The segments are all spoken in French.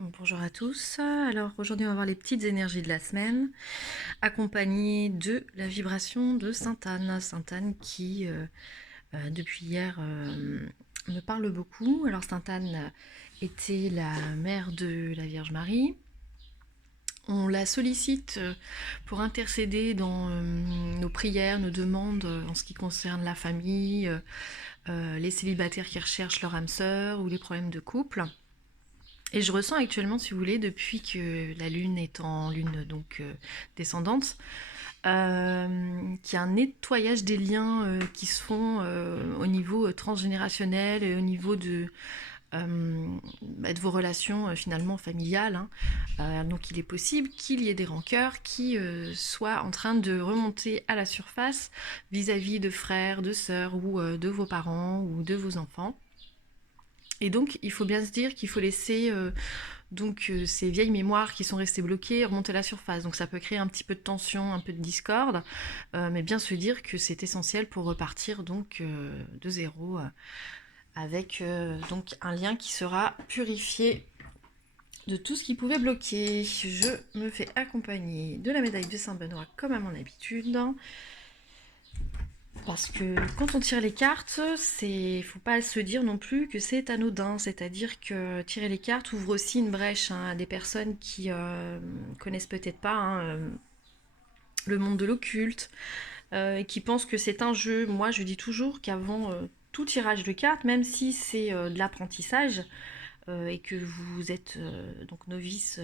Bonjour à tous. Alors aujourd'hui on va voir les petites énergies de la semaine, accompagnées de la vibration de Sainte Anne. Sainte Anne qui depuis hier me parle beaucoup. Alors Sainte Anne était la mère de la Vierge Marie. On la sollicite pour intercéder dans nos prières, nos demandes en ce qui concerne la famille, les célibataires qui recherchent leur âme sœur ou les problèmes de couple. Et je ressens actuellement, si vous voulez, depuis que la lune est en lune donc descendante, qu'il y a un nettoyage des liens qui se font au niveau transgénérationnel et au niveau de vos relations finalement familiales. Hein. Donc il est possible qu'il y ait des rancœurs qui soient en train de remonter à la surface vis-à-vis de frères, de sœurs ou de vos parents ou de vos enfants. Et donc, il faut bien se dire qu'il faut laisser ces vieilles mémoires qui sont restées bloquées remonter à la surface. Donc ça peut créer un petit peu de tension, un peu de discorde, mais bien se dire que c'est essentiel pour repartir donc de zéro avec donc un lien qui sera purifié de tout ce qui pouvait bloquer. Je me fais accompagner de la médaille de Saint-Benoît comme à mon habitude. Parce que quand on tire les cartes, faut pas se dire non plus que c'est anodin. C'est-à-dire que tirer les cartes ouvre aussi une brèche à des personnes qui connaissent peut-être pas le monde de l'occulte et qui pensent que c'est un jeu. Moi, je dis toujours qu'avant tout tirage de cartes, même si c'est de l'apprentissage et que vous êtes donc novice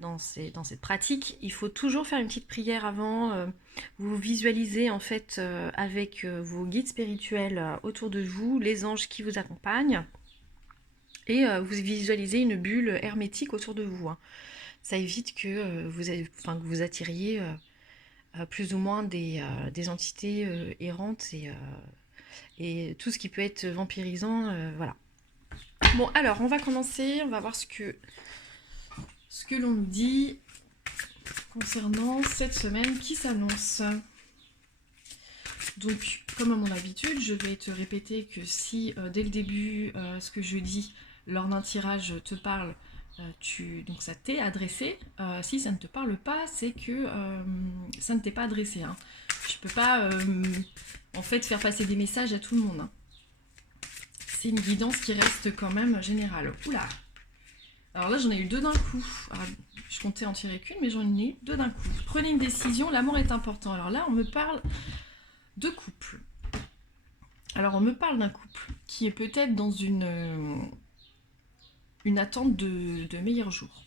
dans cette pratique, il faut toujours faire une petite prière avant. Vous visualisez en fait avec vos guides spirituels autour de vous, les anges qui vous accompagnent, et vous visualisez une bulle hermétique autour de vous. Hein. Ça évite que que vous attiriez plus ou moins des entités errantes et tout ce qui peut être vampirisant. Voilà. Bon, alors on va commencer, on va voir ce que l'on dit concernant cette semaine qui s'annonce. Donc, comme à mon habitude, je vais te répéter que si dès le début, ce que je dis lors d'un tirage te parle, donc ça t'est adressé. Si ça ne te parle pas, c'est que ça ne t'est pas adressé. Hein. Je peux pas en fait faire passer des messages à tout le monde. Hein. C'est une guidance qui reste quand même générale. Oula. Alors là, j'en ai eu deux d'un coup. Alors, je comptais en tirer qu'une, mais j'en ai eu deux d'un coup. Prenez une décision, l'amour est important. Alors là, on me parle de couple. Alors on me parle d'un couple qui est peut-être dans une attente de meilleurs jours.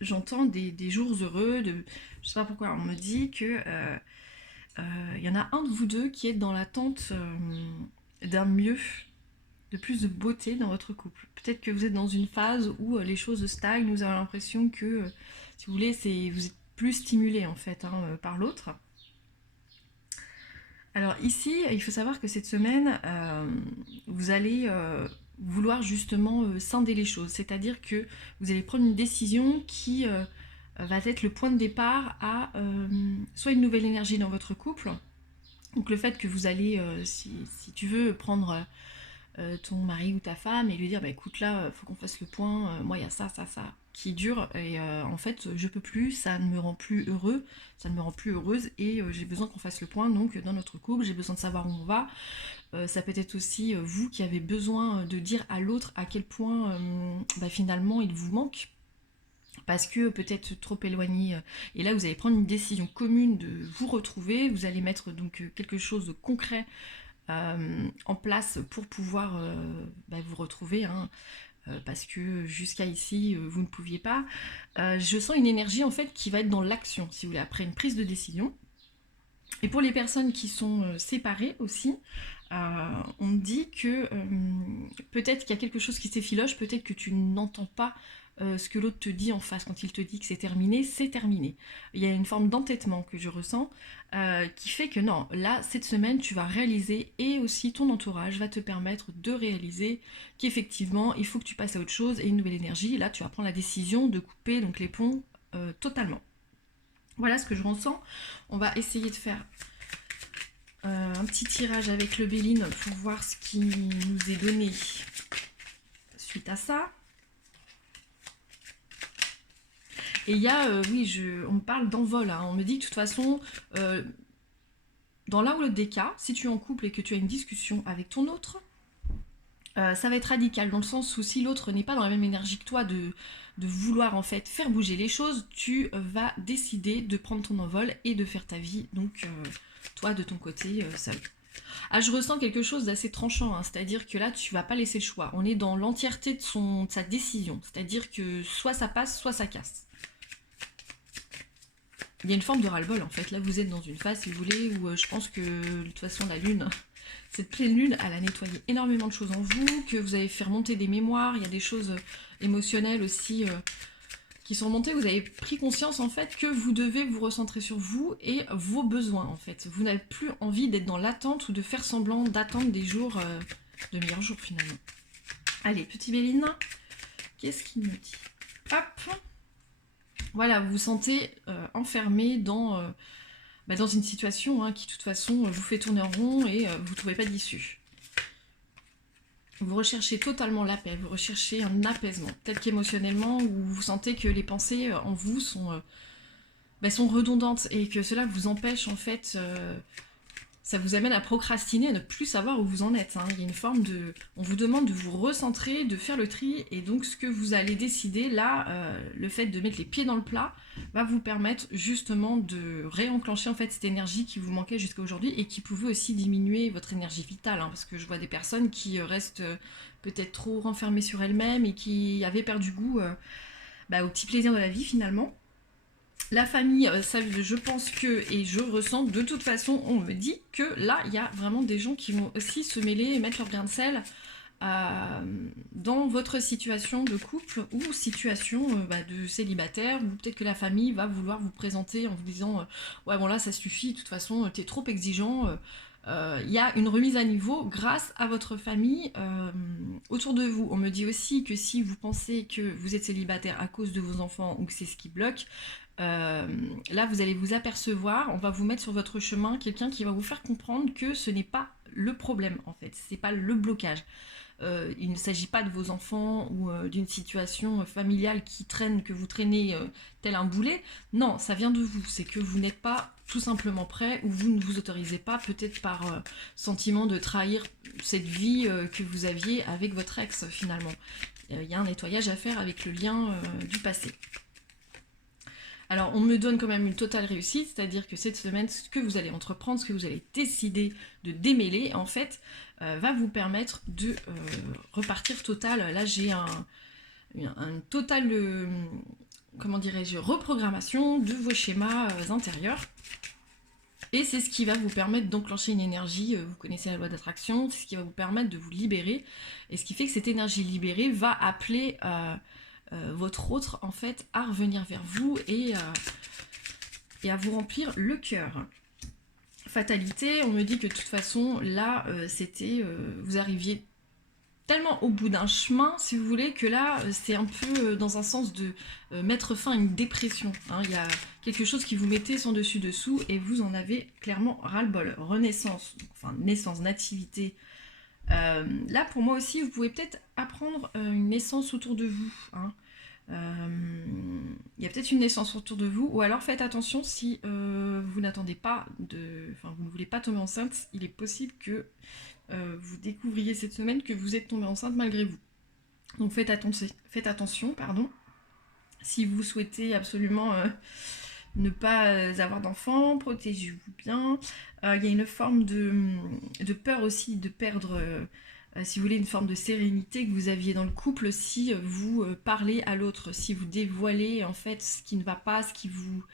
J'entends des jours heureux, je sais pas pourquoi, on me dit que y en a un de vous deux qui est dans l'attente d'un mieux, de plus de beauté dans votre couple. Peut-être que vous êtes dans une phase où les choses stagnent, vous avez l'impression que, si vous voulez, vous êtes plus stimulé en fait par l'autre. Alors ici, il faut savoir que cette semaine, vous allez vouloir justement scinder les choses. C'est-à-dire que vous allez prendre une décision qui va être le point de départ à soit une nouvelle énergie dans votre couple. Donc le fait que vous allez, si tu veux, prendre ton mari ou ta femme et lui dire bah écoute là faut qu'on fasse le point, moi il y a ça qui dure et en fait je peux plus, ça ne me rend plus heureux, ça ne me rend plus heureuse et j'ai besoin qu'on fasse le point donc dans notre couple, j'ai besoin de savoir où on va. Ça peut être aussi vous qui avez besoin de dire à l'autre à quel point finalement il vous manque parce que peut-être trop éloigné. Et là, vous allez prendre une décision commune de vous retrouver. Vous allez mettre donc quelque chose de concret en place pour pouvoir vous retrouver, hein, parce que jusqu'à ici, vous ne pouviez pas. Je sens une énergie en fait qui va être dans l'action, si vous voulez, après une prise de décision. Et pour les personnes qui sont séparées aussi, on me dit que peut-être qu'il y a quelque chose qui s'effiloche, peut-être que tu n'entends pas ce que l'autre te dit en face quand il te dit que c'est terminé, c'est terminé. Il y a une forme d'entêtement que je ressens qui fait que non, là, cette semaine, tu vas réaliser et aussi ton entourage va te permettre de réaliser qu'effectivement, il faut que tu passes à autre chose et une nouvelle énergie. Là, tu vas prendre la décision de couper donc les ponts totalement. Voilà ce que je ressens. On va essayer de faire un petit tirage avec le Béline pour voir ce qui nous est donné suite à ça. Et il y a, oui, on me parle d'envol, hein. On me dit que de toute façon, dans l'un ou l'autre des cas, si tu es en couple et que tu as une discussion avec ton autre, ça va être radical dans le sens où si l'autre n'est pas dans la même énergie que toi de vouloir en fait faire bouger les choses, tu vas décider de prendre ton envol et de faire ta vie, donc toi de ton côté seul. Ah, je ressens quelque chose d'assez tranchant, hein, c'est-à-dire que là tu vas pas laisser le choix, on est dans l'entièreté de sa décision, c'est-à-dire que soit ça passe, soit ça casse. Il y a une forme de ras-le-bol en fait, là vous êtes dans une phase si vous voulez où je pense que de toute façon la lune, cette pleine lune, elle a nettoyé énormément de choses en vous, que vous avez fait remonter des mémoires, il y a des choses émotionnelles aussi qui sont remontées, vous avez pris conscience en fait que vous devez vous recentrer sur vous et vos besoins en fait. Vous n'avez plus envie d'être dans l'attente ou de faire semblant d'attendre des jours, de meilleurs jours finalement. Allez, petit Béline, qu'est-ce qu'il me dit? Hop. Voilà, vous vous sentez enfermé dans une situation qui de toute façon vous fait tourner en rond et vous ne trouvez pas d'issue. Vous recherchez totalement la paix, vous recherchez un apaisement. Peut-être qu'émotionnellement, vous sentez que les pensées en vous sont redondantes et que cela vous empêche en fait, ça vous amène à procrastiner, à ne plus savoir où vous en êtes. Hein. Il y a une forme de... On vous demande de vous recentrer, de faire le tri, et donc ce que vous allez décider, là, le fait de mettre les pieds dans le plat, va vous permettre justement de réenclencher en fait cette énergie qui vous manquait jusqu'à aujourd'hui, et qui pouvait aussi diminuer votre énergie vitale, hein, parce que je vois des personnes qui restent peut-être trop renfermées sur elles-mêmes, et qui avaient perdu goût au petit plaisir de la vie finalement. La famille, ça, je pense que, et je ressens, de toute façon, on me dit que là, il y a vraiment des gens qui vont aussi se mêler et mettre leur grain de sel dans votre situation de couple ou situation de célibataire, ou peut-être que la famille va vouloir vous présenter en vous disant ouais bon là ça suffit, de toute façon t'es trop exigeant. Il y a une remise à niveau grâce à votre famille autour de vous. On me dit aussi que si vous pensez que vous êtes célibataire à cause de vos enfants ou que c'est ce qui bloque, là vous allez vous apercevoir, on va vous mettre sur votre chemin quelqu'un qui va vous faire comprendre que ce n'est pas le problème en fait, c'est pas le blocage. Il ne s'agit pas de vos enfants ou d'une situation familiale qui traîne, que vous traînez tel un boulet. Non, ça vient de vous. C'est que vous n'êtes pas tout simplement prêt, ou vous ne vous autorisez pas, peut-être par sentiment de trahir cette vie que vous aviez avec votre ex finalement. Il y a un nettoyage à faire avec le lien du passé. Alors, on me donne quand même une totale réussite, c'est-à-dire que cette semaine, ce que vous allez entreprendre, ce que vous allez décider de démêler, en fait, va vous permettre de repartir total. Là, j'ai un total, comment dirais-je, reprogrammation de vos schémas intérieurs. Et c'est ce qui va vous permettre d'enclencher une énergie, vous connaissez la loi d'attraction, c'est ce qui va vous permettre de vous libérer. Et ce qui fait que cette énergie libérée va appeler... votre autre en fait à revenir vers vous et à vous remplir le cœur. Fatalité, on me dit que de toute façon là c'était vous arriviez tellement au bout d'un chemin si vous voulez que là c'est un peu dans un sens de mettre fin à une dépression, hein. Il y a quelque chose qui vous mettait sans dessus dessous et vous en avez clairement ras-le-bol. Renaissance, enfin naissance, nativité. Là pour moi aussi vous pouvez peut-être apprendre une naissance autour de vous, hein. Il y a peut-être une naissance autour de vous, ou alors faites attention si vous n'attendez pas vous ne voulez pas tomber enceinte, il est possible que vous découvriez cette semaine que vous êtes tombé enceinte malgré vous. Donc faites attention, pardon. Si vous souhaitez absolument ne pas avoir d'enfants, protégez-vous bien. Il y a une forme de peur aussi de perdre... si vous voulez, une forme de sérénité que vous aviez dans le couple si vous parlez à l'autre, si vous dévoilez en fait ce qui ne va pas, ce qui vous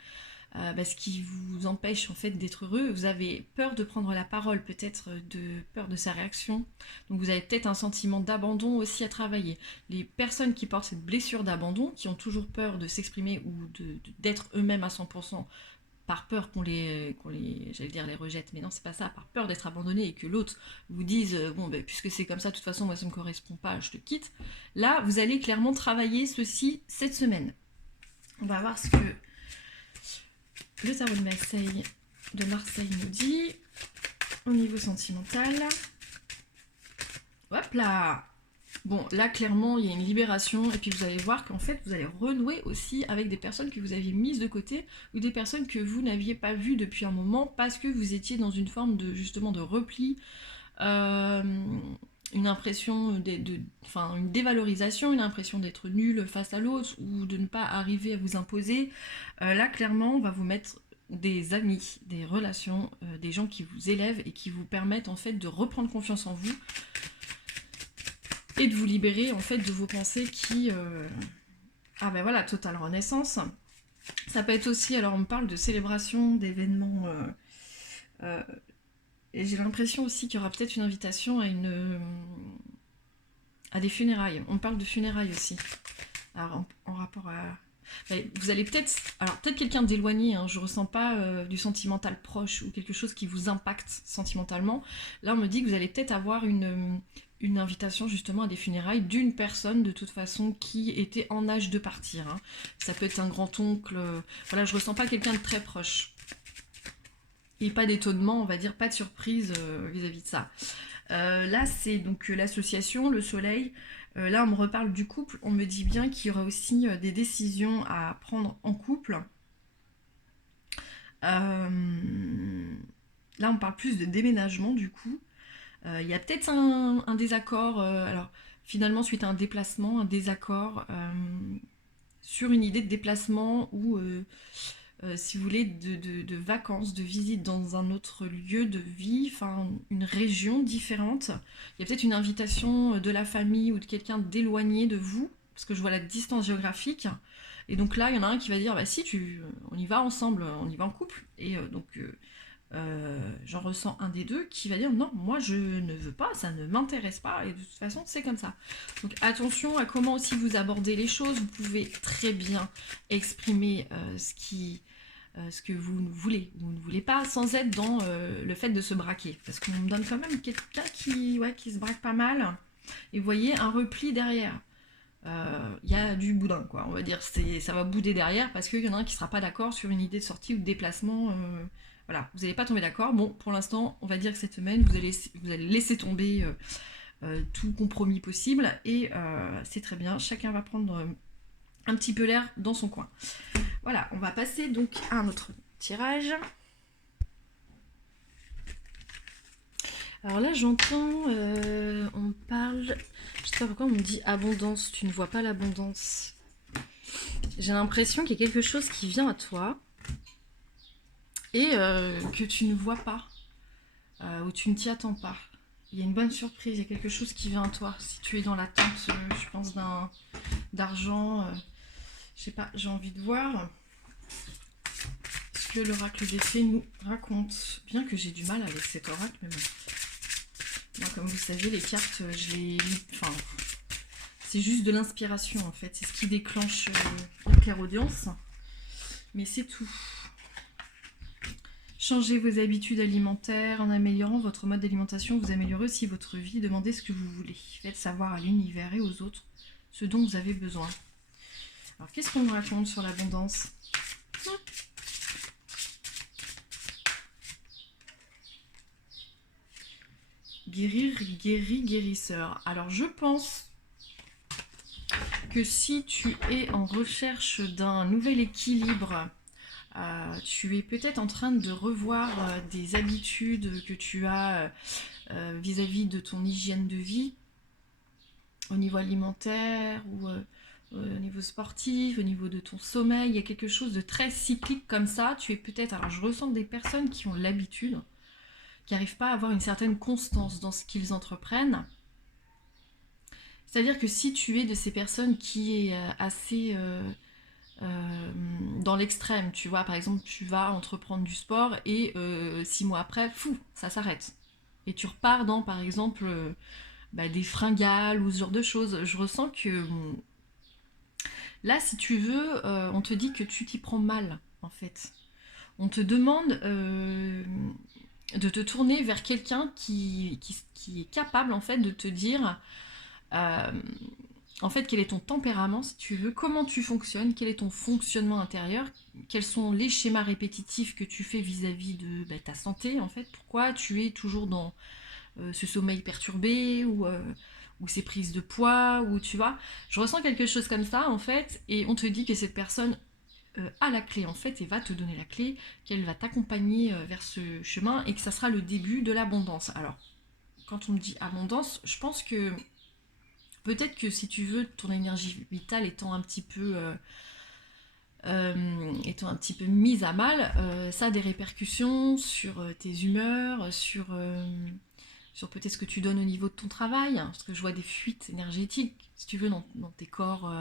empêche en fait d'être heureux. Vous avez peur de prendre la parole, peut-être peur de sa réaction. Donc vous avez peut-être un sentiment d'abandon aussi à travailler. Les personnes qui portent cette blessure d'abandon, qui ont toujours peur de s'exprimer ou d'être eux-mêmes à 100%, par peur qu'on les les rejette, mais non c'est pas ça, par peur d'être abandonné et que l'autre vous dise bon ben puisque c'est comme ça, de toute façon moi ça me correspond pas, je te quitte. Là vous allez clairement travailler ceci cette semaine. On va voir ce que le tarot de Marseille nous dit au niveau sentimental. Hop là, Bon, là, clairement, il y a une libération, et puis vous allez voir qu'en fait, vous allez renouer aussi avec des personnes que vous aviez mises de côté, ou des personnes que vous n'aviez pas vues depuis un moment, parce que vous étiez dans une forme de, justement, de repli, euh, une impression enfin, une dévalorisation, une impression d'être nul face à l'autre, ou de ne pas arriver à vous imposer. Là, clairement, on va vous mettre des amis, des relations, des gens qui vous élèvent et qui vous permettent en fait de reprendre confiance en vous et de vous libérer en fait de vos pensées qui... Ah ben voilà, totale renaissance. Ça peut être aussi, alors on me parle de célébration, d'événements... euh, et j'ai l'impression aussi qu'il y aura peut-être une invitation à des funérailles. On parle de funérailles aussi. Alors en rapport à... Vous allez peut-être... Alors peut-être quelqu'un d'éloigné, hein, je ressens pas du sentimental proche ou quelque chose qui vous impacte sentimentalement. Là on me dit que vous allez peut-être avoir une invitation justement à des funérailles d'une personne de toute façon qui était en âge de partir. Hein. Ça peut être un grand-oncle. Voilà, je ressens pas quelqu'un de très proche. Et pas d'étonnement, on va dire, pas de surprise vis-à-vis de ça. Là, c'est donc l'association, le soleil. Là, on me reparle du couple. On me dit bien qu'il y aura aussi des décisions à prendre en couple. Là, on parle plus de déménagement, du coup. Il y a peut-être un désaccord. Alors, finalement, suite à un déplacement, un désaccord sur une idée de déplacement ou si vous voulez, de vacances, de visite dans un autre lieu de vie, enfin une région différente. Il y a peut-être une invitation de la famille ou de quelqu'un d'éloigné de vous, parce que je vois la distance géographique. Et donc là, il y en a un qui va dire, bah si, on y va ensemble, on y va en couple. Et j'en ressens un des deux qui va dire, non, moi je ne veux pas, ça ne m'intéresse pas, et de toute façon, c'est comme ça. Donc attention à comment aussi vous abordez les choses. Vous pouvez très bien exprimer ce que vous voulez, vous ne voulez pas, sans être dans le fait de se braquer. Parce qu'on me donne quand même quelqu'un qui se braque pas mal. Et vous voyez, un repli derrière. Il y a du boudin, quoi, on va dire. Ça va bouder derrière parce qu'il y en a un qui sera pas d'accord sur une idée de sortie ou de déplacement. Voilà, vous n'allez pas tomber d'accord. Bon, pour l'instant, on va dire que cette semaine, vous allez laisser tomber tout compromis possible. Et c'est très bien, chacun va prendre un petit peu l'air dans son coin. Voilà, on va passer donc à un autre tirage. Alors là, j'entends, on parle, je sais pas pourquoi on me dit abondance, tu ne vois pas l'abondance. J'ai l'impression qu'il y a quelque chose qui vient à toi et que tu ne vois pas, ou tu ne t'y attends pas. Il y a une bonne surprise, il y a quelque chose qui vient à toi. Si tu es dans l'attente, je pense, d'argent, je sais pas, j'ai envie de voir ce que l'oracle des fées nous raconte. Bien que j'ai du mal avec cet oracle, mais bon. Moi, comme vous savez, les cartes, enfin, c'est juste de l'inspiration en fait. C'est ce qui déclenche une clairaudience. Mais c'est tout. Changez vos habitudes alimentaires en améliorant votre mode d'alimentation. Vous améliorez aussi votre vie. Demandez ce que vous voulez. Faites savoir à l'univers et aux autres ce dont vous avez besoin. Alors, qu'est-ce qu'on nous raconte sur l'abondance ? Guérir, guérisseur. Alors, je pense que si tu es en recherche d'un nouvel équilibre, tu es peut-être en train de revoir des habitudes que tu as vis-à-vis de ton hygiène de vie, au niveau alimentaire ou au niveau sportif, au niveau de ton sommeil. Il y a quelque chose de très cyclique comme ça. Tu es peut-être... Alors je ressens des personnes qui ont l'habitude, qui n'arrivent pas à avoir une certaine constance dans ce qu'ils entreprennent. C'est-à-dire que si tu es de ces personnes qui est assez... dans l'extrême, tu vois, par exemple, tu vas entreprendre du sport et 6 mois après, fou, ça s'arrête. Et tu repars dans, par exemple, des fringales ou ce genre de choses. Je ressens que là, si tu veux, on te dit que tu t'y prends mal, en fait. On te demande de te tourner vers quelqu'un qui est capable, en fait, de te dire... en fait, quel est ton tempérament, si tu veux, comment tu fonctionnes, quel est ton fonctionnement intérieur, quels sont les schémas répétitifs que tu fais vis-à-vis de ta santé, en fait, pourquoi tu es toujours dans ce sommeil perturbé, ou ou ses prises de poids, ou tu vois, je ressens quelque chose comme ça en fait, et on te dit que cette personne a la clé en fait, et va te donner la clé, qu'elle va t'accompagner vers ce chemin, et que ça sera le début de l'abondance. Alors, quand on me dit abondance, je pense que peut-être que si tu veux, ton énergie vitale étant un petit peu mise à mal, ça a des répercussions sur tes humeurs, sur peut-être ce que tu donnes au niveau de ton travail, hein, parce que je vois des fuites énergétiques, si tu veux, dans tes corps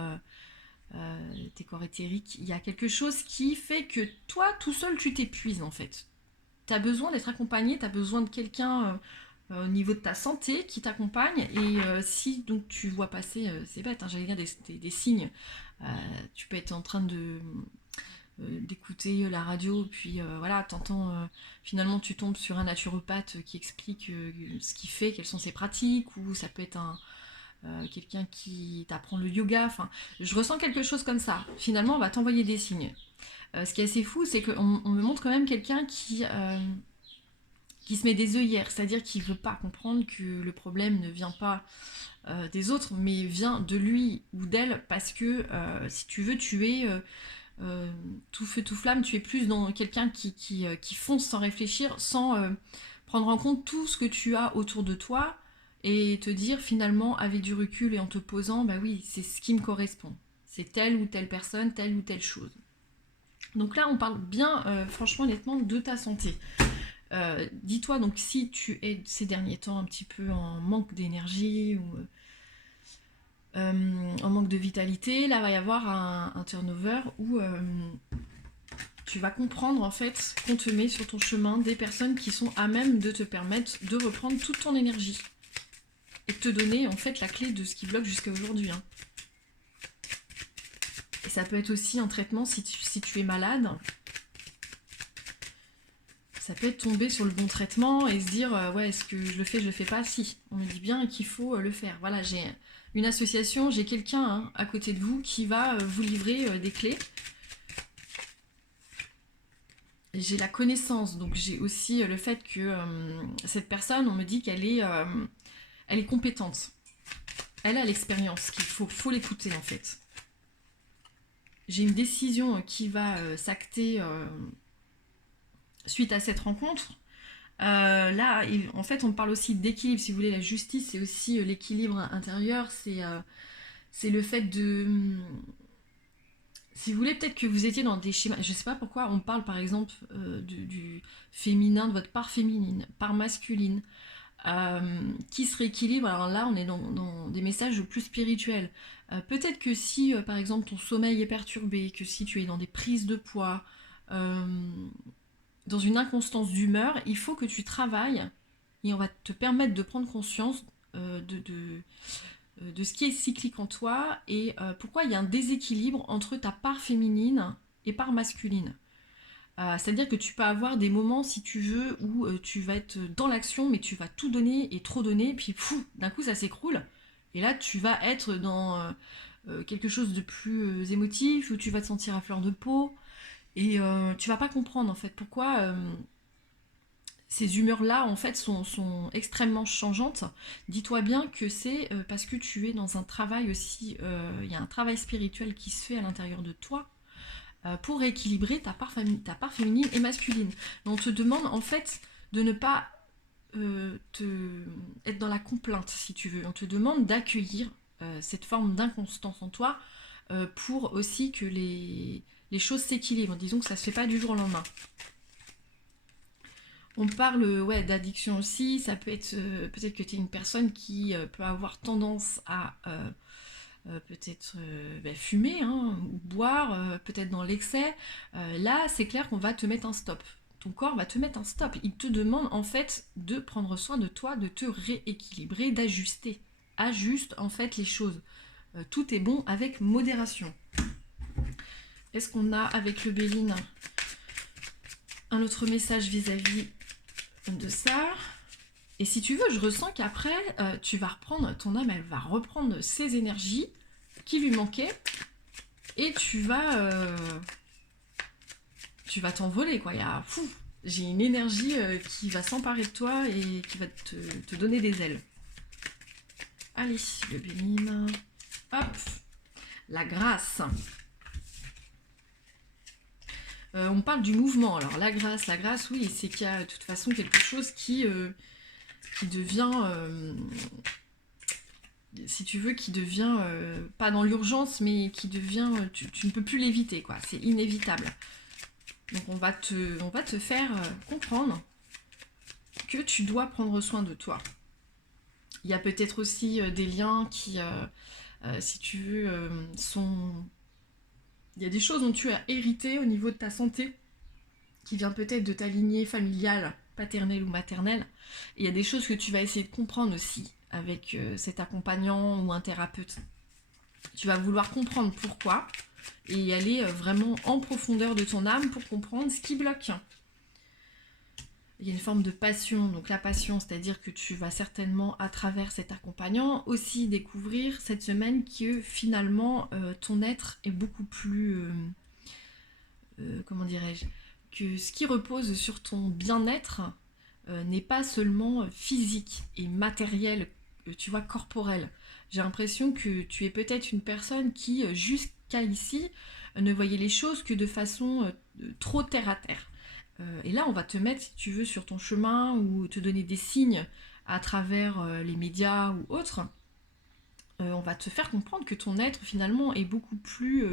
éthériques. Il y a quelque chose qui fait que toi, tout seul, tu t'épuises en fait. Tu as besoin d'être accompagné, tu as besoin de quelqu'un au niveau de ta santé qui t'accompagne, et si donc tu vois passer, c'est bête, hein, j'allais dire des signes, tu peux être en train d'écouter la radio, puis voilà, t'entends, finalement tu tombes sur un naturopathe qui explique ce qu'il fait, quelles sont ses pratiques, ou ça peut être quelqu'un qui t'apprend le yoga, enfin, je ressens quelque chose comme ça. Finalement, on va t'envoyer des signes. Ce qui est assez fou, c'est qu'on me montre quand même quelqu'un qui se met des œillères, c'est-à-dire qui veut pas comprendre que le problème ne vient pas des autres, mais vient de lui ou d'elle, parce que si tu veux, tu es tout feu tout flamme, tu es plus dans quelqu'un qui fonce sans réfléchir, sans prendre en compte tout ce que tu as autour de toi, et te dire finalement avec du recul et en te posant, bah oui, c'est ce qui me correspond, c'est telle ou telle personne, telle ou telle chose. Donc là, on parle bien, franchement, honnêtement, de ta santé. Dis-toi donc, si tu es ces derniers temps un petit peu en manque d'énergie, ou en manque de vitalité, là va y avoir un turnover où tu vas comprendre en fait qu'on te met sur ton chemin des personnes qui sont à même de te permettre de reprendre toute ton énergie et de te donner en fait la clé de ce qui bloque jusqu'à aujourd'hui, hein. Et ça peut être aussi un traitement si tu es malade. Ça peut être tomber sur le bon traitement et se dire ouais, est-ce que je le fais pas? Si, on me dit bien qu'il faut le faire. Voilà, j'ai une association, j'ai quelqu'un, hein, à côté de vous qui va vous livrer des clés. J'ai la connaissance, donc j'ai aussi le fait que cette personne, on me dit elle est compétente. Elle a l'expérience, qu'il faut l'écouter en fait. J'ai une décision qui va s'acter suite à cette rencontre. Là, en fait, on parle aussi d'équilibre, si vous voulez. La justice, c'est aussi l'équilibre intérieur, c'est le fait de... Si vous voulez, peut-être que vous étiez dans des schémas... Je sais pas pourquoi on parle, par exemple, du féminin, de votre part féminine, part masculine, qui se rééquilibre. Alors là, on est dans des messages plus spirituels. Peut-être que si, par exemple, ton sommeil est perturbé, que si tu es dans des prises de poids, dans une inconstance d'humeur, il faut que tu travailles, et on va te permettre de prendre conscience de ce qui est cyclique en toi, et pourquoi il y a un déséquilibre entre ta part féminine et part masculine. C'est-à-dire que tu peux avoir des moments, si tu veux, où tu vas être dans l'action, mais tu vas tout donner et trop donner, puis d'un coup ça s'écroule, et là tu vas être dans quelque chose de plus émotif, où tu vas te sentir à fleur de peau, et tu vas pas comprendre en fait pourquoi ces humeurs-là en fait sont extrêmement changeantes. Dis-toi bien que c'est parce que tu es dans un travail aussi, il y a un travail spirituel qui se fait à l'intérieur de toi pour rééquilibrer ta part féminine et masculine. Mais on te demande en fait de ne pas être dans la complainte, si tu veux. On te demande d'accueillir cette forme d'inconstance en toi pour aussi que les choses s'équilibrent. Disons que ça se fait pas du jour au lendemain. On parle d'addiction aussi. Ça peut être peut-être que tu es une personne qui peut avoir tendance à peut-être fumer, hein, ou boire, peut-être dans l'excès. Là, c'est clair qu'on va te mettre un stop. Ton corps va te mettre un stop. Il te demande en fait de prendre soin de toi, de te rééquilibrer, d'ajuster. Ajuste en fait les choses. Tout est bon avec modération. Est-ce qu'on a avec le Béline un autre message vis-à-vis de ça? Et si tu veux, je ressens qu'après, tu vas reprendre, ton âme, elle va reprendre ses énergies qui lui manquaient, et tu vas t'envoler, quoi. J'ai une énergie qui va s'emparer de toi et qui va te donner des ailes. Allez, le Béline. Hop, la grâce. On parle du mouvement. Alors la grâce, oui, c'est qu'il y a de toute façon quelque chose qui devient, si tu veux, qui devient, pas dans l'urgence, mais qui devient, tu ne peux plus l'éviter, quoi. C'est inévitable. Donc on va te faire comprendre que tu dois prendre soin de toi. Il y a peut-être aussi des liens qui, si tu veux, sont... Il y a des choses dont tu as hérité au niveau de ta santé, qui vient peut-être de ta lignée familiale, paternelle ou maternelle. Et il y a des choses que tu vas essayer de comprendre aussi avec cet accompagnant ou un thérapeute. Tu vas vouloir comprendre pourquoi et aller vraiment en profondeur de ton âme pour comprendre ce qui bloque. Il y a une forme de passion, donc la passion, c'est-à-dire que tu vas certainement, à travers cet accompagnant, aussi découvrir cette semaine que finalement ton être est beaucoup plus, comment dirais-je, que ce qui repose sur ton bien-être n'est pas seulement physique et matériel, tu vois, corporel. J'ai l'impression que tu es peut-être une personne qui, jusqu'à ici, ne voyait les choses que de façon trop terre à terre. Et là, on va te mettre, si tu veux, sur ton chemin ou te donner des signes à travers les médias ou autres. On va te faire comprendre que ton être, finalement, est beaucoup plus...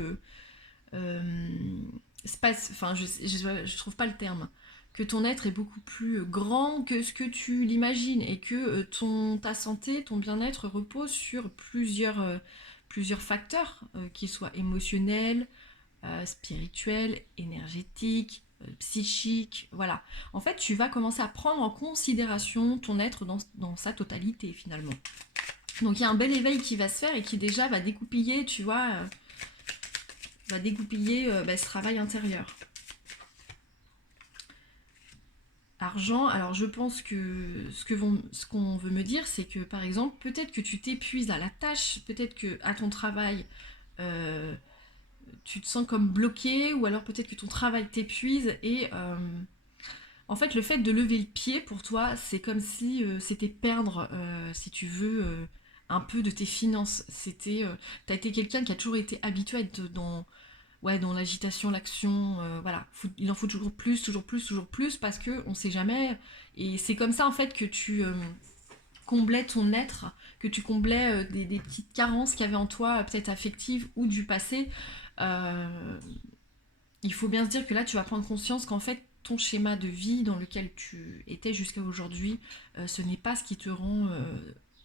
enfin, je trouve pas le terme. Que ton être est beaucoup plus grand que ce que tu l'imagines et que ta santé, ton bien-être repose sur plusieurs facteurs, qu'ils soient émotionnels, spirituel, énergétique, psychique, voilà. En fait, tu vas commencer à prendre en considération ton être dans sa totalité, finalement. Donc, il y a un bel éveil qui va se faire et qui déjà va dégoupiller, tu vois, ce travail intérieur. Argent, alors je pense que ce qu'on veut me dire, c'est que, par exemple, peut-être que tu t'épuises à la tâche, peut-être que à ton travail... tu te sens comme bloqué, ou alors peut-être que ton travail t'épuise et en fait le fait de lever le pied pour toi c'est comme si c'était perdre, si tu veux, un peu de tes finances. T'as été quelqu'un qui a toujours été habitué à être dans l'agitation, l'action, voilà, il en faut toujours plus, toujours plus, toujours plus, parce que on sait jamais, et c'est comme ça en fait que tu comblais ton être, que tu comblais des petites carences qu'il y avait en toi, peut-être affectives ou du passé. euh, il faut bien se dire que là, tu vas prendre conscience qu'en fait, ton schéma de vie dans lequel tu étais jusqu'à aujourd'hui, ce n'est pas ce qui te rend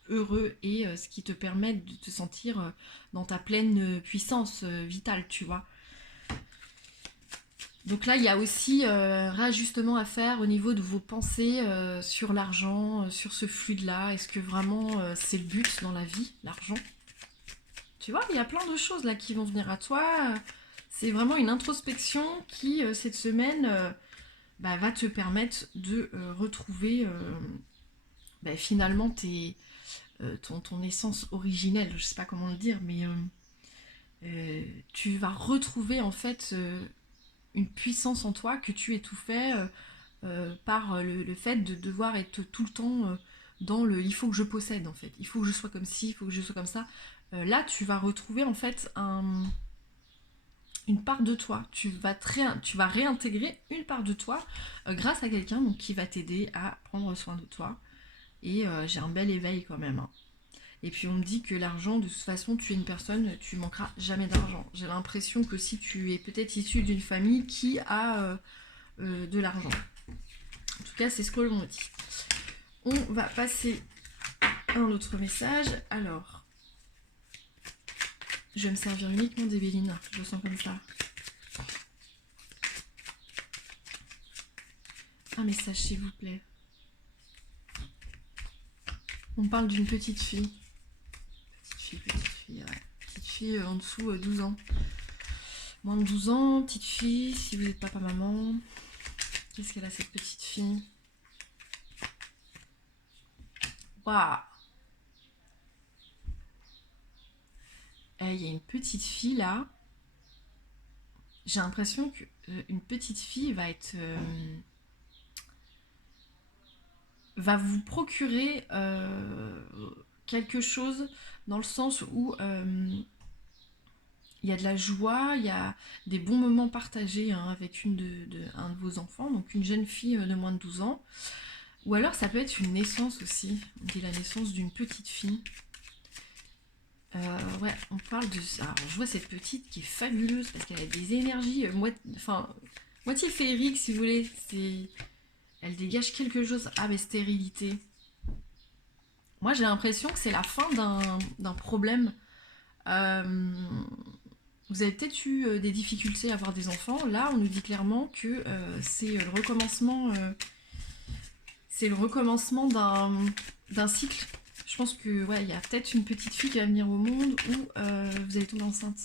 heureux et ce qui te permet de te sentir dans ta pleine puissance vitale, tu vois. Donc là, il y a aussi réajustement à faire au niveau de vos pensées sur l'argent, sur ce fluide-là. Est-ce que vraiment c'est le but dans la vie, l'argent? Tu vois, il y a plein de choses là qui vont venir à toi. C'est vraiment une introspection qui, cette semaine, va te permettre de retrouver finalement ton essence originelle. Je sais pas comment le dire, mais tu vas retrouver en fait une puissance en toi que tu étouffais par le fait de devoir être tout le temps dans le il faut que je possède en fait. Il faut que je sois comme ci, il faut que je sois comme ça. Là, tu vas retrouver en fait une part de toi. Tu vas réintégrer une part de toi grâce à quelqu'un donc, qui va t'aider à prendre soin de toi. Et j'ai un bel éveil quand même, hein. Et puis on me dit que l'argent, de toute façon, tu es une personne, tu manqueras jamais d'argent. J'ai l'impression que si tu es peut-être issu d'une famille qui a de l'argent. En tout cas, c'est ce que l'on me dit. On va passer à un autre message. Alors, je vais me servir uniquement des bélines. Je le sens comme ça. Un message, s'il vous plaît. On parle d'une petite fille. Petite fille, ouais. Petite fille en dessous 12 ans. Moins de 12 ans, petite fille, si vous êtes papa-maman. Qu'est-ce qu'elle a cette petite fille? Waouh! Il y a une petite fille là. J'ai l'impression qu'une petite fille va vous procurer quelque chose dans le sens où il y a de la joie, il y a des bons moments partagés avec un de vos enfants, donc une jeune fille de moins de 12 ans. Ou alors ça peut être une naissance aussi, on dit la naissance d'une petite fille. Ouais, on parle de ça. Alors, je vois cette petite qui est fabuleuse parce qu'elle a des énergies moitié féerique si vous voulez. Elle dégage quelque chose. Ah, mais stérilité. Moi, j'ai l'impression que c'est la fin d'un problème. Euh, Vous avez peut-être eu des difficultés à avoir des enfants. Là, on nous dit clairement que c'est le recommencement. C'est le recommencement d'un cycle. Je pense que ouais, il y a peut-être une petite fille qui va venir au monde où vous allez tomber enceinte.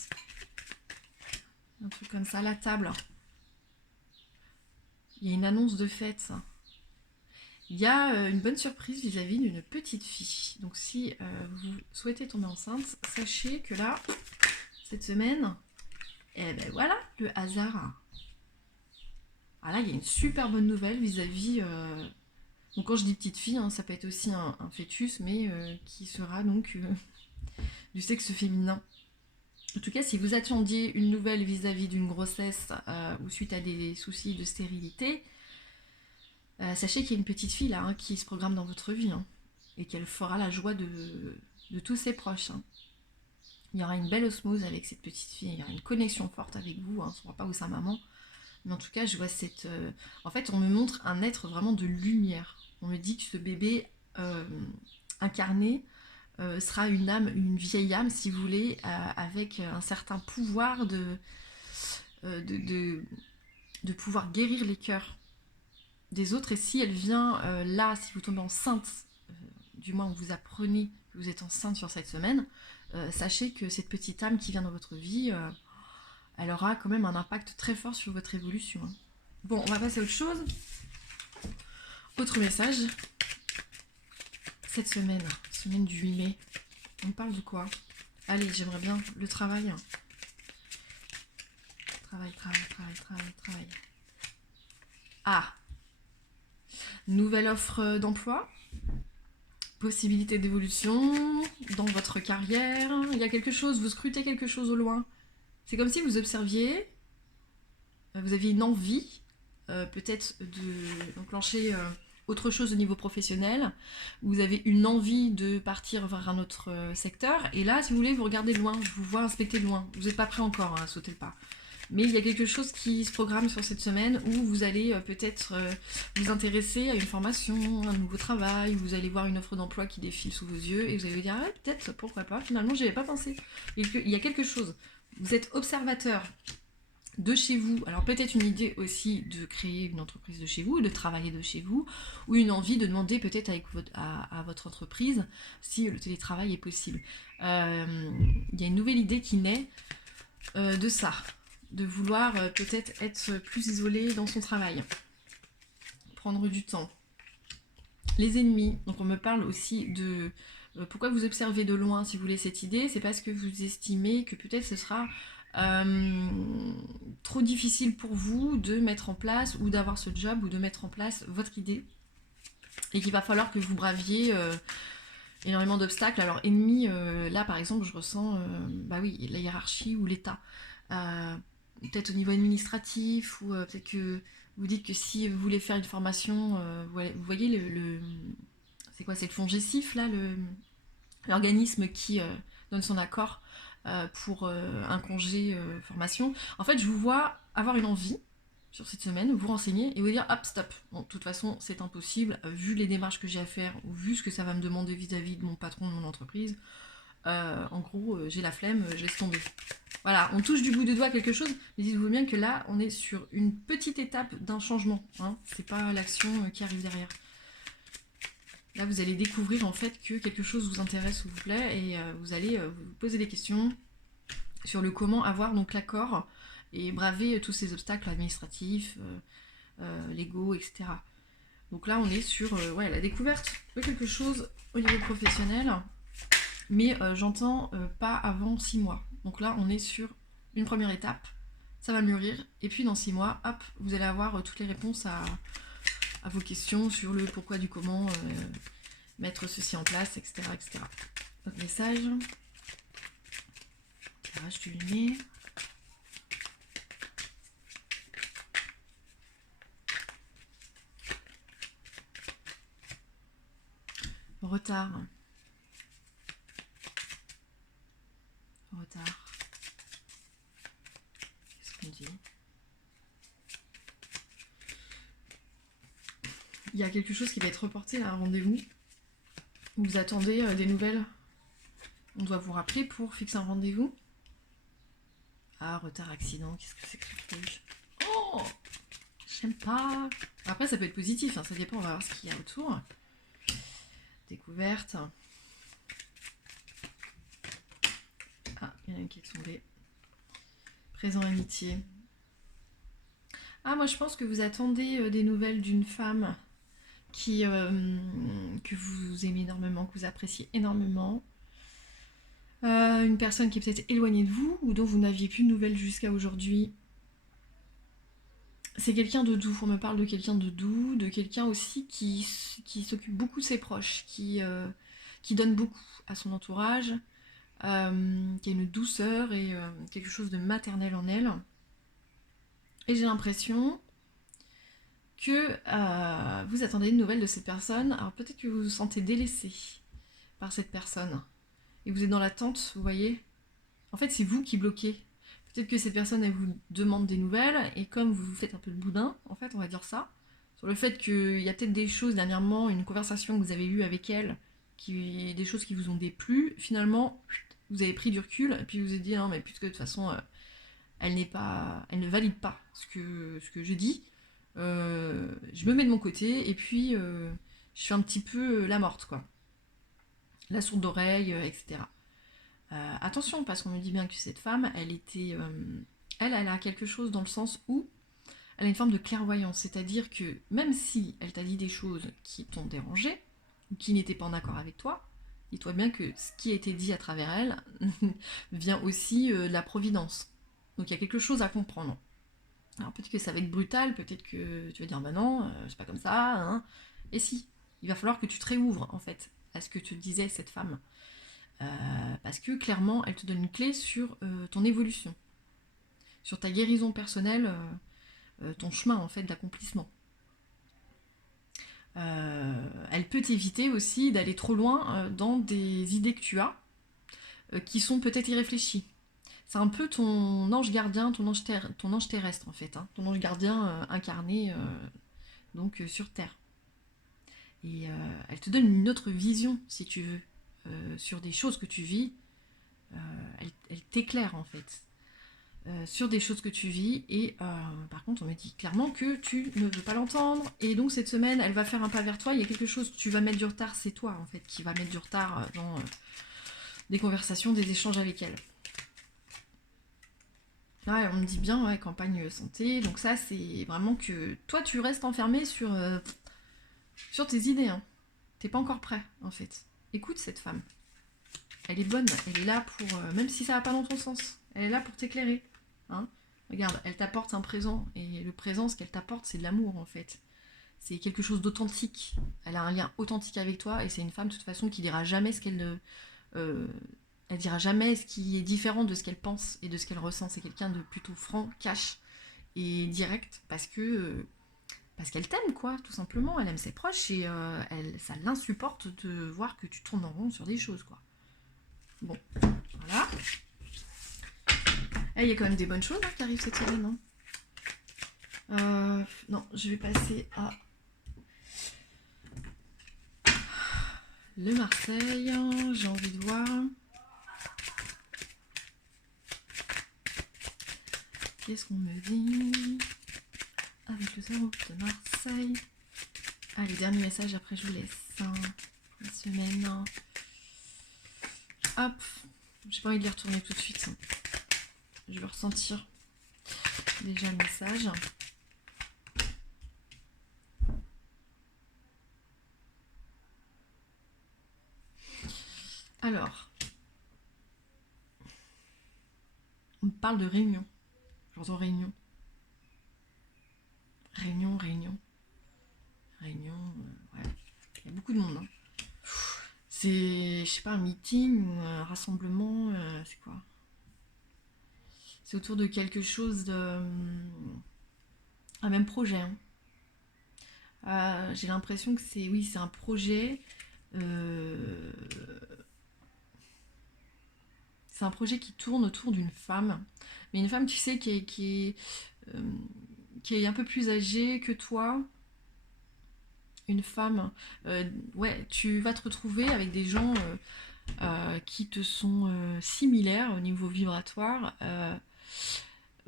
Un truc comme ça, la table. Il y a une annonce de fête. Il y a une bonne surprise vis-à-vis d'une petite fille. Donc si vous souhaitez tomber enceinte, sachez que là, cette semaine, eh ben voilà, le hasard. Ah là, il y a une super bonne nouvelle vis-à-vis... Donc quand je dis petite fille, ça peut être aussi un fœtus, mais qui sera donc du sexe féminin. En tout cas, si vous attendiez une nouvelle vis-à-vis d'une grossesse ou suite à des soucis de stérilité, sachez qu'il y a une petite fille là qui se programme dans votre vie et qu'elle fera la joie de tous ses proches. Il y aura une belle osmose avec cette petite fille, il y aura une connexion forte avec vous, on ne saura pas où sa maman. Mais en tout cas, je vois cette... En fait, on me montre un être vraiment de lumière. On me dit que ce bébé incarné sera une âme, une vieille âme, si vous voulez, avec un certain pouvoir de pouvoir guérir les cœurs des autres. Et si elle vient là, si vous tombez enceinte, du moins vous apprenez que vous êtes enceinte sur cette semaine, sachez que cette petite âme qui vient dans votre vie, elle aura quand même un impact très fort sur votre évolution. Bon, on va passer à autre chose. Autre message. Cette semaine du 8 mai, on parle de quoi? Allez, j'aimerais bien le travail. Travail. Ah! Nouvelle offre d'emploi, possibilité d'évolution dans votre carrière. Il y a quelque chose, vous scrutez quelque chose au loin. C'est comme si vous observiez, vous aviez une envie, peut-être d'enclencher autre chose au niveau professionnel. Vous avez une envie de partir vers un autre secteur. Et là, si vous voulez, vous regardez loin, je vous vois inspecter de loin. Vous n'êtes pas prêt encore à sauter le pas. Mais il y a quelque chose qui se programme sur cette semaine où vous allez peut-être vous intéresser à une formation, un nouveau travail, vous allez voir une offre d'emploi qui défile sous vos yeux et vous allez vous dire peut-être, pourquoi pas, finalement j'y avais pas pensé. Il y a quelque chose. Vous êtes observateur de chez vous, alors peut-être une idée aussi de créer une entreprise de chez vous, de travailler de chez vous, ou une envie de demander peut-être à votre entreprise si le télétravail est possible. Il y a une nouvelle idée qui naît de ça, de vouloir peut-être être plus isolé dans son travail, prendre du temps. Les ennemis, donc on me parle aussi de pourquoi vous observez de loin si vous voulez cette idée, c'est parce que vous estimez que peut-être ce sera trop difficile pour vous de mettre en place ou d'avoir ce job ou de mettre en place votre idée et qu'il va falloir que vous braviez énormément d'obstacles. Alors ennemis, là par exemple je ressens bah oui, la hiérarchie ou l'état, peut-être au niveau administratif ou peut-être que vous dites que si vous voulez faire une formation, vous voyez c'est quoi, c'est le FONGECIF là, l'organisme qui donne son accord pour un congé formation. En fait, je vous vois avoir une envie sur cette semaine, vous renseigner et vous dire hop, stop. Bon, de toute façon, c'est impossible, vu les démarches que j'ai à faire ou vu ce que ça va me demander vis-à-vis de mon patron, de mon entreprise. En gros, j'ai la flemme, je laisse tomber. Voilà, on touche du bout de doigt quelque chose, mais dites-vous bien que là, on est sur une petite étape d'un changement. C'est pas l'action qui arrive derrière. Là, vous allez découvrir en fait que quelque chose vous intéresse ou vous plaît et vous allez vous poser des questions sur le comment avoir donc l'accord et braver tous ces obstacles administratifs, légaux, etc. Donc là, on est sur la découverte de quelque chose au niveau professionnel, mais j'entends pas avant 6 mois. Donc là, on est sur une première étape, ça va mûrir, et puis dans 6 mois, hop, vous allez avoir toutes les réponses à vos questions sur le pourquoi du comment, mettre ceci en place, etc. etc. Autre message. Tirage du nez. Retard. Retard. Qu'est-ce qu'on dit? Il y a quelque chose qui va être reporté à un rendez-vous. Vous attendez des nouvelles. On doit vous rappeler pour fixer un rendez-vous. Ah, retard, accident, qu'est-ce que c'est que ce truc? Oh, j'aime pas. Après, ça peut être positif, hein, ça dépend, on va voir ce qu'il y a autour. Découverte. Ah, il y en a une qui est tombée. Présent amitié. Ah, moi je pense que vous attendez des nouvelles d'une femme que vous aimez énormément, que vous appréciez énormément. Une personne qui est peut-être éloignée de vous ou dont vous n'aviez plus de nouvelles jusqu'à aujourd'hui. C'est quelqu'un de doux, on me parle de quelqu'un de doux, de quelqu'un aussi qui s'occupe beaucoup de ses proches, qui donne beaucoup à son entourage, qui a une douceur et quelque chose de maternel en elle. Et j'ai l'impression que vous attendez une nouvelle de cette personne. Alors peut-être que vous vous sentez délaissé par cette personne. Et vous êtes dans l'attente, vous voyez. En fait, c'est vous qui bloquez. Peut-être que cette personne, elle vous demande des nouvelles, et comme vous vous faites un peu le boudin, en fait, on va dire ça, sur le fait qu'il y a peut-être des choses dernièrement, une conversation que vous avez eue avec elle, des choses qui vous ont déplu, finalement, vous avez pris du recul, et puis vous vous êtes dit, non, mais puisque de toute façon, elle ne valide pas ce que je dis, je me mets de mon côté, et puis je suis un petit peu la morte, quoi. La sourde d'oreille, etc. Attention, parce qu'on me dit bien que cette femme, elle a quelque chose dans le sens où elle a une forme de clairvoyance, c'est-à-dire que même si elle t'a dit des choses qui t'ont dérangé, ou qui n'étaient pas en accord avec toi, dis-toi bien que ce qui a été dit à travers elle vient aussi de la providence. Donc il y a quelque chose à comprendre. Alors peut-être que ça va être brutal, peut-être que tu vas dire bah non, c'est pas comme ça, hein. Et si, il va falloir que tu te réouvres en fait à ce que te disait cette femme. Parce que clairement, elle te donne une clé sur ton évolution, sur ta guérison personnelle, ton chemin en fait d'accomplissement. Elle peut t'éviter aussi d'aller trop loin dans des idées que tu as qui sont peut-être irréfléchies. C'est un peu ton ange gardien, ton ange terrestre en fait, hein, ton ange gardien incarné donc sur Terre. Et elle te donne une autre vision, si tu veux, sur des choses que tu vis. Elle t'éclaire en fait sur des choses que tu vis. Et par contre, on me dit clairement que tu ne veux pas l'entendre. Et donc cette semaine, elle va faire un pas vers toi. Il y a quelque chose, tu vas mettre du retard. C'est toi en fait qui va mettre du retard dans des conversations, des échanges avec elle. Ouais, on me dit bien, ouais, campagne santé. Donc ça, c'est vraiment que toi, tu restes enfermé sur tes idées. Hein. T'es pas encore prêt, en fait. Écoute cette femme. Elle est bonne. Elle est là pour... même si ça va pas dans ton sens. Elle est là pour t'éclairer. Hein. Regarde, elle t'apporte un présent. Et le présent, ce qu'elle t'apporte, c'est de l'amour, en fait. C'est quelque chose d'authentique. Elle a un lien authentique avec toi. Et c'est une femme, de toute façon, qui dira jamais ce qu'elle ne... elle dira jamais ce qui est différent de ce qu'elle pense et de ce qu'elle ressent. C'est quelqu'un de plutôt franc, cash et direct parce qu'elle t'aime, quoi, tout simplement. Elle aime ses proches et ça l'insupporte de voir que tu tournes en rond sur des choses, quoi. Bon, voilà. Il y a quand même des bonnes choses hein, qui arrivent cette semaine. Hein. Non, je vais passer à le Marseille. J'ai envie de voir. Qu'est-ce qu'on me dit avec le 0 de Marseille? Allez, dernier message, après je vous laisse. La semaine. Hop. J'ai pas envie de les retourner tout de suite. Je vais ressentir déjà le message. Alors. On parle de réunion. J'entends réunion. Réunion. Ouais. Il y a beaucoup de monde. Hein. C'est, je sais pas, un meeting ou un rassemblement, c'est quoi? C'est autour de quelque chose de... un même projet, hein. J'ai l'impression que c'est, oui, c'est un projet. euh, c'est un projet qui tourne autour d'une femme. Mais une femme, tu sais, euh, qui est un peu plus âgée que toi. Une femme. Ouais, tu vas te retrouver avec des gens qui te sont similaires au niveau vibratoire,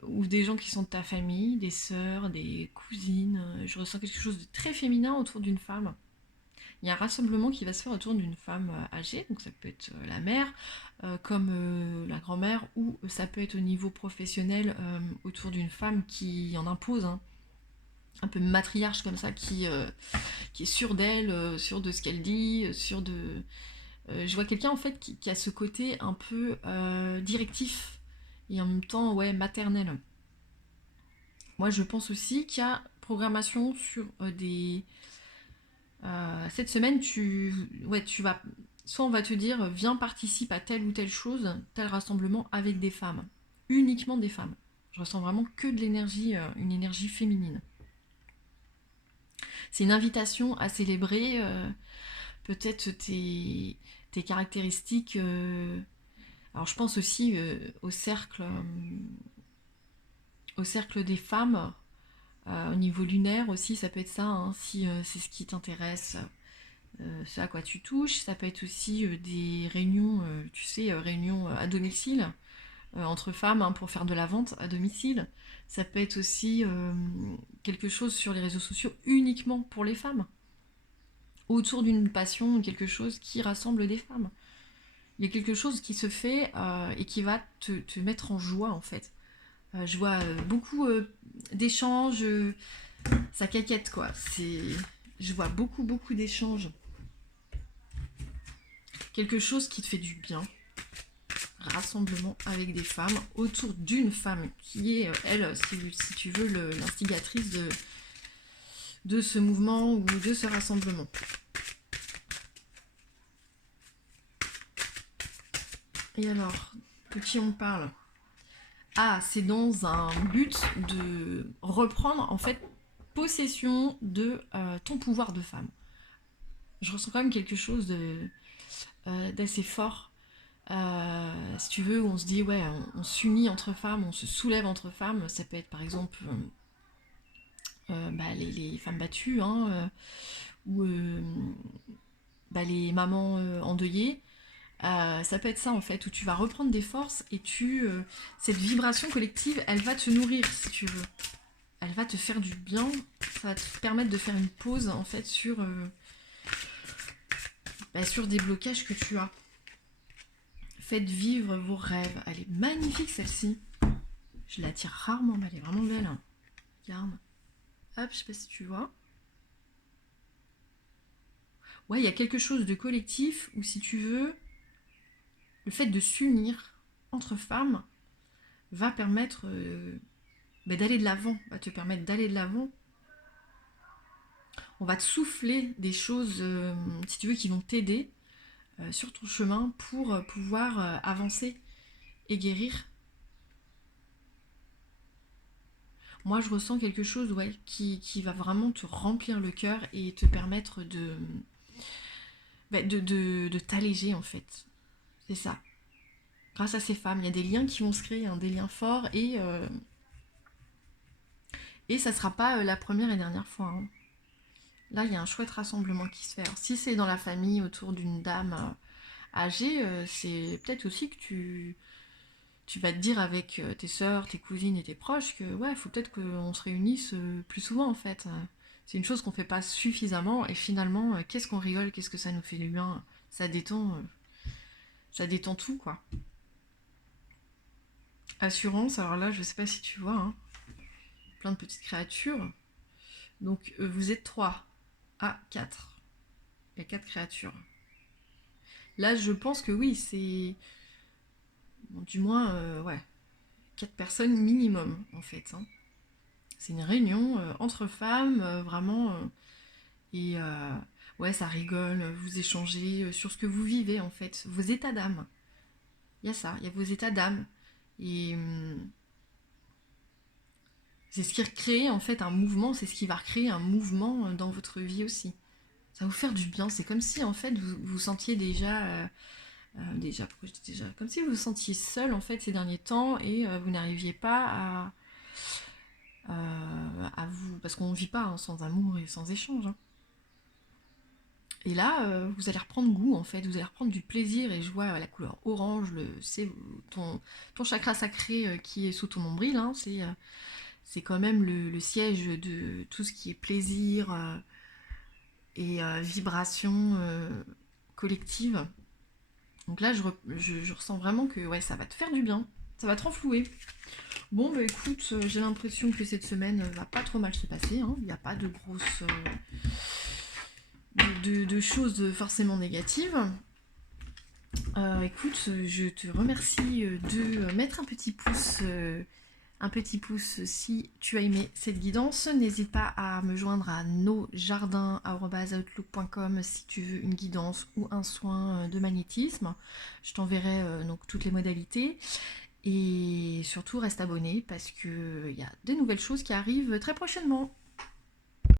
ou des gens qui sont de ta famille, des sœurs, des cousines. Je ressens quelque chose de très féminin autour d'une femme. Il y a un rassemblement qui va se faire autour d'une femme âgée, donc ça peut être la mère, comme la grand-mère, ou ça peut être au niveau professionnel autour d'une femme qui en impose, hein, un peu matriarche comme ça, qui est sûre d'elle, sûre de ce qu'elle dit, sûre de... je vois quelqu'un en fait qui a ce côté un peu directif et en même temps ouais maternel. Moi je pense aussi qu'il y a programmation sur des... cette semaine ouais, tu vas... Soit on va te dire viens participe à telle ou telle chose, tel rassemblement avec des femmes. Uniquement des femmes. Je ressens vraiment que de l'énergie, une énergie féminine. C'est une invitation à célébrer peut-être tes caractéristiques. Alors je pense aussi au cercle des femmes, au niveau lunaire aussi, ça peut être ça, hein, si c'est ce qui t'intéresse, ce à quoi tu touches. Ça peut être aussi des réunions, tu sais, réunions à domicile, entre femmes, hein, pour faire de la vente à domicile. Ça peut être aussi quelque chose sur les réseaux sociaux uniquement pour les femmes, autour d'une passion, quelque chose qui rassemble des femmes. Il y a quelque chose qui se fait et qui va te mettre en joie en fait. Je vois beaucoup d'échanges, ça caquette quoi. Je vois beaucoup d'échanges. Quelque chose qui te fait du bien. Rassemblement avec des femmes autour d'une femme qui est, elle, si tu veux, l'instigatrice de ce mouvement ou de ce rassemblement. Et alors, de qui on parle? Ah, c'est dans un but de reprendre en fait possession de ton pouvoir de femme. Je ressens quand même quelque chose d'assez fort. Si tu veux, où on se dit, ouais, on s'unit entre femmes, on se soulève entre femmes. Ça peut être par exemple bah, les femmes battues, hein, ou bah, les mamans endeuillées. Ça peut être ça en fait, où tu vas reprendre des forces et cette vibration collective, elle va te nourrir si tu veux. Elle va te faire du bien, ça va te permettre de faire une pause en fait sur des blocages que tu as. Faites vivre vos rêves. Elle est magnifique celle-ci. Je la tire rarement, mais elle est vraiment belle. Regarde. Hop, je sais pas si tu vois. Ouais, il y a quelque chose de collectif où si tu veux, le fait de s'unir entre femmes va permettre d'aller de l'avant, va te permettre d'aller de l'avant. On va te souffler des choses, si tu veux, qui vont t'aider sur ton chemin pour pouvoir avancer et guérir. Moi, je ressens quelque chose ouais, qui va vraiment te remplir le cœur et te permettre de t'alléger, en fait. C'est ça. Grâce à ces femmes, il y a des liens qui vont se créer, hein, des liens forts, et ça sera pas la première et dernière fois, hein. Là, il y a un chouette rassemblement qui se fait. Alors, si c'est dans la famille, autour d'une dame âgée, c'est peut-être aussi que tu vas te dire avec tes sœurs, tes cousines et tes proches que ouais, il faut peut-être qu'on se réunisse plus souvent en fait. C'est une chose qu'on fait pas suffisamment et finalement, qu'est-ce qu'on rigole, qu'est-ce que ça nous fait du bien, ça détend tout quoi. Assurance, alors là, je sais pas si tu vois, hein, plein de petites créatures. Donc vous êtes 3 à 4. Il y a 4 créatures. Là, je pense que oui, c'est bon, du moins ouais, 4 personnes minimum en fait, hein. C'est une réunion entre femmes, vraiment. Et ouais, ça rigole, vous échangez sur ce que vous vivez en fait, vos états d'âme. Il y a ça, il y a vos états d'âme. Et c'est ce qui recrée en fait un mouvement, c'est ce qui va recréer un mouvement dans votre vie aussi. Ça va vous faire du bien, c'est comme si en fait vous vous sentiez déjà, pourquoi je dis déjà, comme si vous vous sentiez seul en fait ces derniers temps et vous n'arriviez pas à vous, parce qu'on ne vit pas hein, sans amour et sans échange. Hein. Et là, vous allez reprendre goût en fait, vous allez reprendre du plaisir et je vois la couleur orange, c'est ton chakra sacré qui est sous ton nombril, hein, c'est quand même le siège de tout ce qui est plaisir et vibration collective. Donc là, je ressens vraiment que ouais, ça va te faire du bien, ça va te renflouer. Bon, bah écoute, j'ai l'impression que cette semaine va pas trop mal se passer, hein. Il n'y a pas de grosses. De choses forcément négatives. Écoute, je te remercie de mettre un petit pouce si tu as aimé cette guidance. N'hésite pas à me joindre à nosjardins@outlook.com si tu veux une guidance ou un soin de magnétisme. Je t'enverrai donc toutes les modalités. Et surtout, reste abonné parce qu'il y a de nouvelles choses qui arrivent très prochainement.